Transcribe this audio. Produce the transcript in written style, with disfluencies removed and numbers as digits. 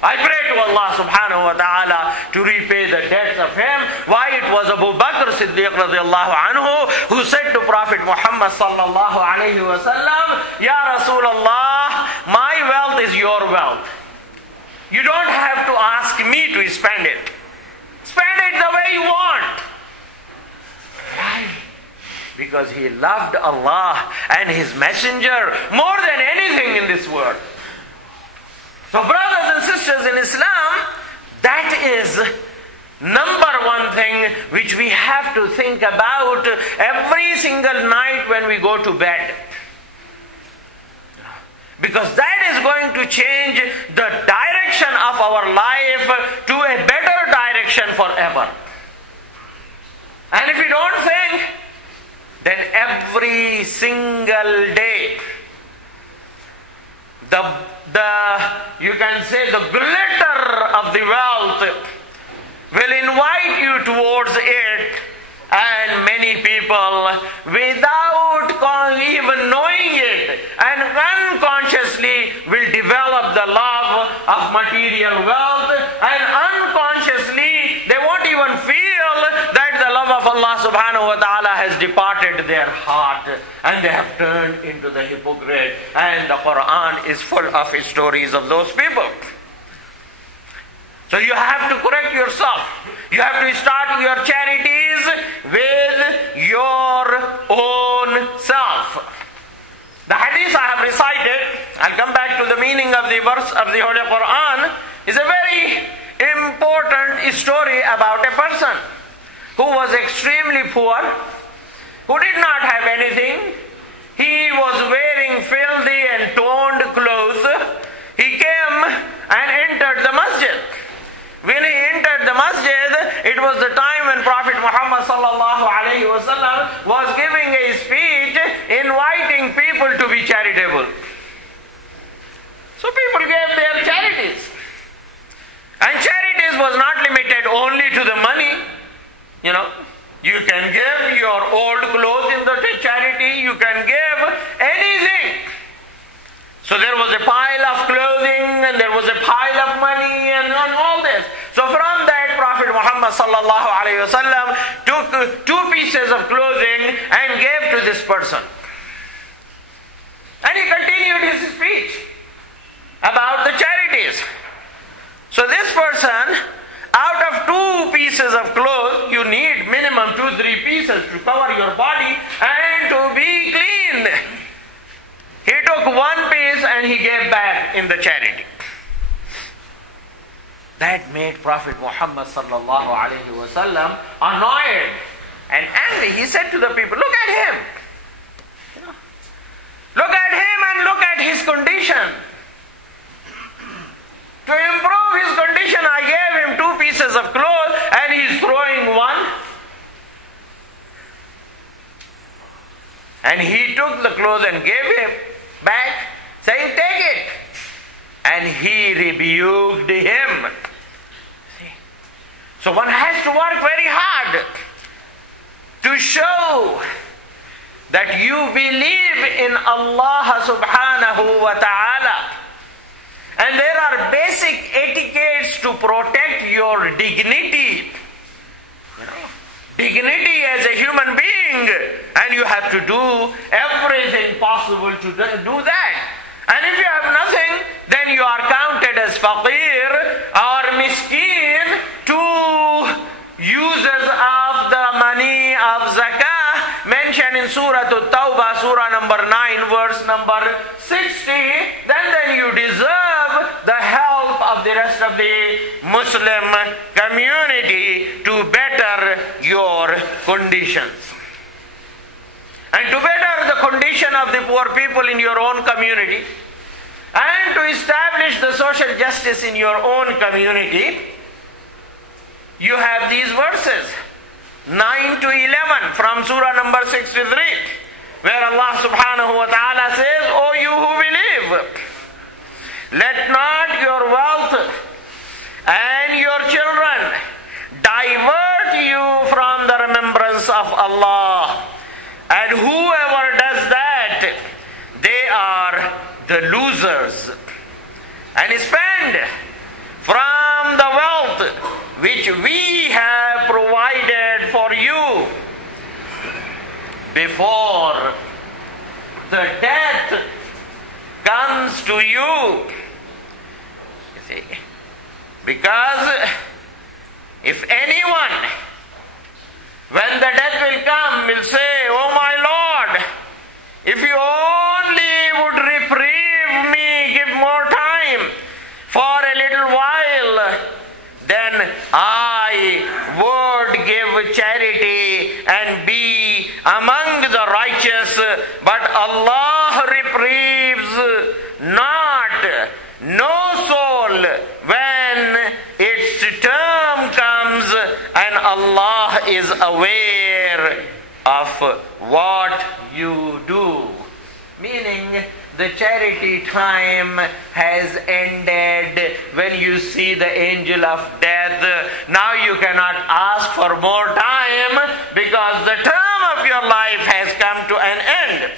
I pray to Allah subhanahu wa ta'ala to repay the debts of him. Why it was Abu Bakr Siddiq radiallahu anhu who said to Prophet Muhammad sallallahu alayhi wa sallam, Ya Rasulullah, my wealth is your wealth. You don't have to ask me to spend it. Spend it the way you want. Why? Because he loved Allah and His Messenger more than anything in this world. So brothers and sisters in Islam, that is number one thing which we have to think about every single night when we go to bed. Because that is going to change the direction of our life to a better direction forever. And if you don't think, then every single day, you can say the glitter of the wealth will invite you towards it, and many people, without even knowing it and unconsciously, will develop the love of material wealth, and unconsciously they won't even feel that the love of Allah subhanahu wa ta'ala has departed their heart, and they have turned into the hypocrite. And the Quran is full of stories of those people. So you have to correct yourself. You have to start your charities with your own self. The hadith I have recited, I'll come back to the meaning of the verse of the Holy Quran, is a very important story about a person who was extremely poor, who did not have anything. He was wearing filthy and torn clothes. He came and entered the masjid. When he entered the masjid, it was the time when Prophet Muhammad sallallahu alayhi wa sallam was giving a speech inviting people to be charitable. So people gave their charities. And charities was not limited only to the money. You can give your old clothes in the charity, you can give anything. So there was a pile of clothing and there was a pile of money and all this. So from that, Prophet Muhammad sallallahu alayhi wa sallam took 2 pieces of clothing and gave to this person. And he continued his speech about the charities. So this person, out of 2 pieces of clothes, you need minimum 2-3 pieces to cover your body and to be clean. He took 1 piece and he gave back in the charity. That made Prophet Muhammad sallallahu alayhi wa sallam annoyed and angry. He said to the people, look at him. Look at him and look at his condition. To improve his condition, I gave him 2 pieces of clothes and he's throwing 1. And he took the clothes and gave him back, saying, take it. And he rebuked him. See? So one has to work very hard to show that you believe in Allah subhanahu wa ta'ala. And there are basic etiquettes to protect your dignity. Dignity as a human being. And you have to do everything possible to do that. And if you have nothing, then you are counted as faqir or miskin to users of the money of zakah mentioned in Surah At-Tawbah, Surah number 9, verse number 60. Then you deserve the help of the rest of the Muslim community to better your conditions. And to better the condition of the poor people in your own community, and to establish the social justice in your own community, you have these verses 9 to 11 from Surah number 63, where Allah subhanahu wa ta'ala says, O you who believe, let not your wealth and your children divert you from the remembrance of Allah. And whoever does that, they are the losers. And spend which we have provided for you before the death comes to you. You see, because if anyone, when the death will come, will say, "Oh my Lord, if you only would reprieve me, give more time for a little while, then I would give charity and be among the righteous." But Allah reprieves not, no soul, when its term comes, and Allah is aware of what you do. Meaning, the charity time has ended when you see the angel of death. Now you cannot ask for more time because the term of your life has come to an end.